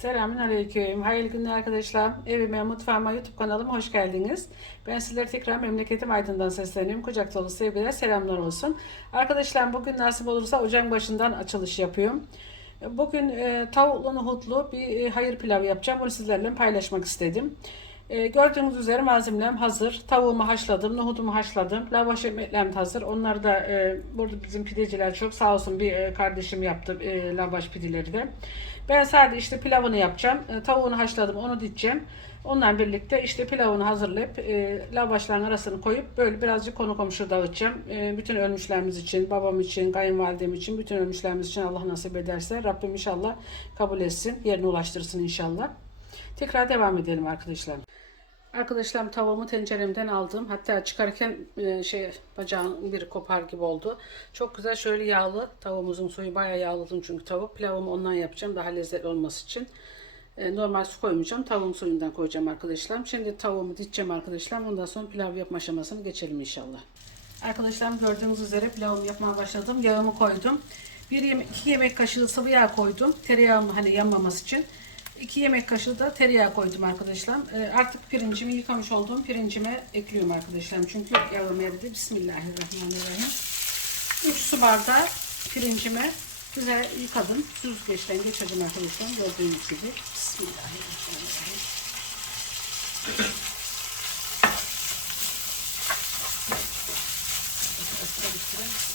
Selamünaleyküm. Hayırlı günler arkadaşlar. Evime, mutfağıma, YouTube kanalıma hoş geldiniz. Ben sizlere tekrar memleketim Aydın'dan sesleniyorum. Kucak dolu sevgiler, selamlar olsun. Arkadaşlar bugün nasip olursa ocağın başından açılış yapıyorum. Bugün e, tavuklu nohutlu bir e, hayır pilavı yapacağım. Bunu sizlerle paylaşmak istedim. E, gördüğünüz üzere malzemelerim hazır. Tavuğumu haşladım, nohutumu haşladım. Lavaş ekmeklerim hazır. Onları da e, burada bizim pideciler çok sağ olsun bir e, kardeşim yaptı e, lavaş pideleri de. Ben sadece işte pilavını yapacağım. E, tavuğunu haşladım, onu dideceğim. Onunla birlikte işte pilavını hazırlayıp e, lavaşların arasını koyup böyle birazcık konu komşu dağıtacağım. E, bütün ölmüşlerimiz için, babam için, kayınvalidem için, bütün ölmüşlerimiz için Allah nasip ederse Rabbim inşallah kabul etsin, yerine ulaştırsın inşallah. Tekrar devam edelim arkadaşlar. Arkadaşlar tavuğumu tenceremden aldım. Hatta çıkarken e, şey bacağın biri kopar gibi oldu. Çok güzel şöyle yağlı. Tavuğumuzun suyu bayağı yağladım çünkü tavuk. Pilavımı ondan yapacağım daha lezzetli olması için. E, normal su koymayacağım. Tavuğun suyundan koyacağım arkadaşlar. Şimdi tavuğumu dideceğim arkadaşlar. Ondan sonra pilav yapma aşamasını geçelim inşallah. Arkadaşlar gördüğünüz üzere pilavımı yapmaya başladım. Yağımı koydum. Bir yeme iki yemek kaşığı sıvı yağ koydum. Tereyağım hani yanmaması için. 2 yemek kaşığı da tereyağı koydum arkadaşlar. Ee, artık pirincimi yıkamış olduğum pirincime ekliyorum arkadaşlar. Çünkü yavrum eridi. Bismillahirrahmanirrahim. 3 su bardağı pirincime güzel yıkadım. Süzgeçten geçirdim arkadaşlar. Gördüğünüz gibi. Bismillahirrahmanirrahim.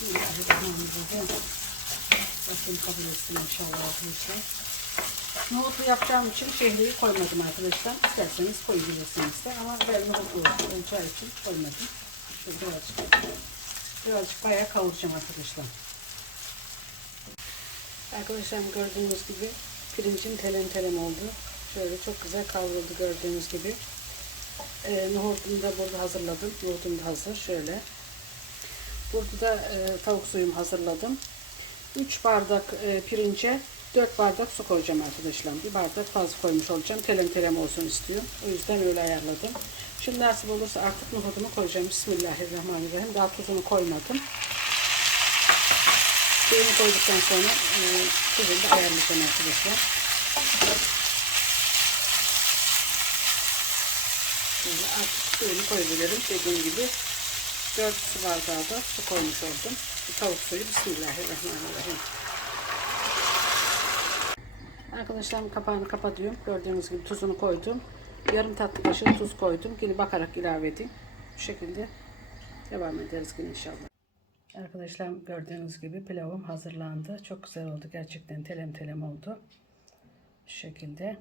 Bismillahirrahmanirrahim. Rabbim kabul etsin inşallah arkadaşlar. Nohutlu yapacağım için şehriyi koymadım arkadaşlar. İsterseniz koyabilirsiniz de ama ben nohutlu olacağı için koymadım. Şöyle birazcık, birazcık bayağı kavuracağım arkadaşlar. Arkadaşlar gördüğünüz gibi pirincim telem telem oldu. Şöyle çok güzel kavruldu gördüğünüz gibi. Ee, nohutumu da burada hazırladım. Nohutum da hazır. Şöyle. Burada da e, tavuk suyumu hazırladım. 3 bardak e, pirince 4 bardak su koyacağım arkadaşlar. Bir bardak fazla koymuş olacağım. Telem telem olsun istiyorum. O yüzden öyle ayarladım. Şimdi nasip olursa artık nohutumu koyacağım. Bismillahirrahmanirrahim. Daha tuzunu koymadım. Suyunu koyduktan sonra e, tuzunu da ayarlayacağım arkadaşlar. Şimdi artık suyunu koyabilirim. Dediğim gibi 4 su bardağı da su koymuş oldum. Tavuk suyu Bismillahirrahmanirrahim. Arkadaşlar kapağını kapatıyorum. Gördüğünüz gibi tuzunu koydum. Yarım tatlı kaşığı tuz koydum. Yine bakarak ilave edeyim. Bu şekilde devam ederiz yine inşallah. Arkadaşlar gördüğünüz gibi pilavım hazırlandı. Çok güzel oldu. Gerçekten telem telem oldu. Şu şekilde.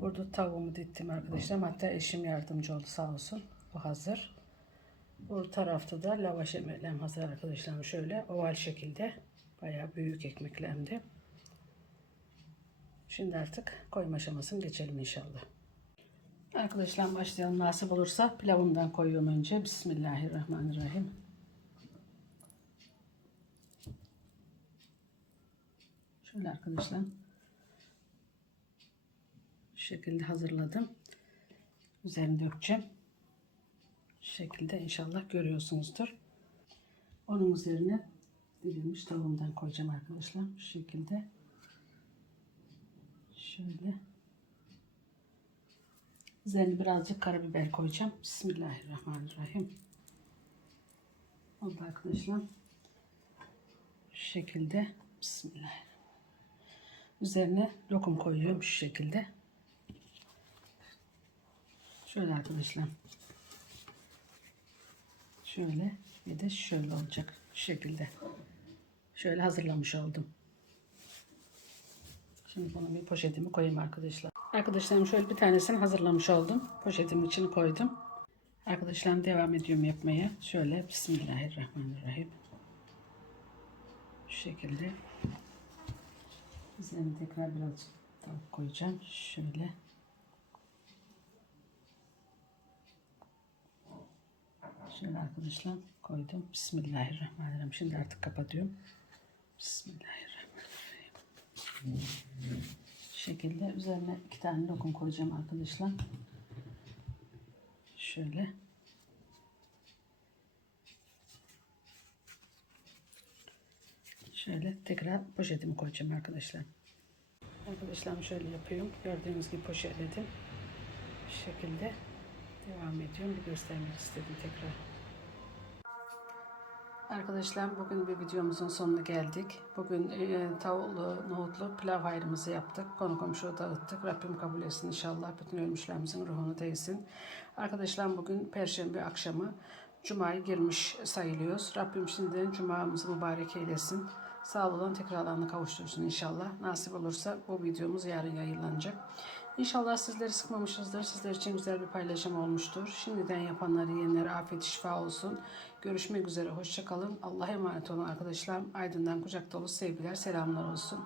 Burada tavuğumu dittim arkadaşlar. Hatta eşim yardımcı oldu sağ olsun. Bu hazır. Bu tarafta da lavaş ekmeklerim hazır arkadaşlar. Şöyle oval şekilde. Bayağı büyük ekmeklerimdi. Şimdi artık koyma aşamasını geçelim inşallah. Arkadaşlar başlayalım. Nasip olursa pilavımdan koyuyorum önce. Bismillahirrahmanirrahim. Şöyle arkadaşlar. Şu şekilde hazırladım. Üzerine dökeceğim. Şu şekilde inşallah görüyorsunuzdur. Onun üzerine dilimmiş tavuğumdan koyacağım arkadaşlar. Şu şekilde. Şöyle. Üzerine birazcık karabiber koyacağım. Bismillahirrahmanirrahim. Oldu arkadaşlar. Şu şekilde. Bismillahirrahmanirrahim. Üzerine lokum koyuyorum şu şekilde. Şöyle arkadaşlar. Şöyle ve de şöyle olacak. Şu şekilde. Şöyle hazırlamış oldum. Şimdi bunu bir poşetimi koyayım arkadaşlar. Arkadaşlarım şöyle bir tanesini hazırlamış oldum. Poşetimin içine koydum. Arkadaşlarım devam ediyorum yapmaya. Şöyle Bismillahirrahmanirrahim. Şu şekilde. Üzerine tekrar birazcık tavuk koyacağım. Şöyle. Şöyle arkadaşlar koydum. Bismillahirrahmanirrahim. Şimdi artık kapatıyorum. Bismillahirrahmanirrahim. Şu şekilde üzerine iki tane lokum koyacağım arkadaşlar. Şöyle. Şöyle tekrar poşetimi koyacağım arkadaşlar. Arkadaşlar şöyle yapıyorum. Gördüğünüz gibi poşetledim. Bu şekilde devam ediyorum. Bir göstermek istedim tekrar. Arkadaşlar bugün bir videomuzun sonuna geldik. Bugün e, tavuklu, nohutlu pilav hayrımızı yaptık. Konu komşuya dağıttık. Rabbim kabul etsin inşallah. Bütün ölmüşlerimizin ruhunu değsin. Arkadaşlar bugün Perşembe akşamı Cuma'yı girmiş sayılıyoruz. Rabbim şimdiden Cuma'mızı mübarek eylesin. Sağ olun tekrarlarını kavuştursun inşallah. Nasip olursa bu videomuz yarın yayınlanacak. İnşallah sizleri sıkmamışızdır. Sizler için güzel bir paylaşım olmuştur. Şimdiden yapanları, yiyenlere afiyet şifa olsun. Görüşmek üzere. Hoşçakalın. Allah'a emanet olun arkadaşlar. Aydın'dan kucak dolu sevgiler, selamlar olsun.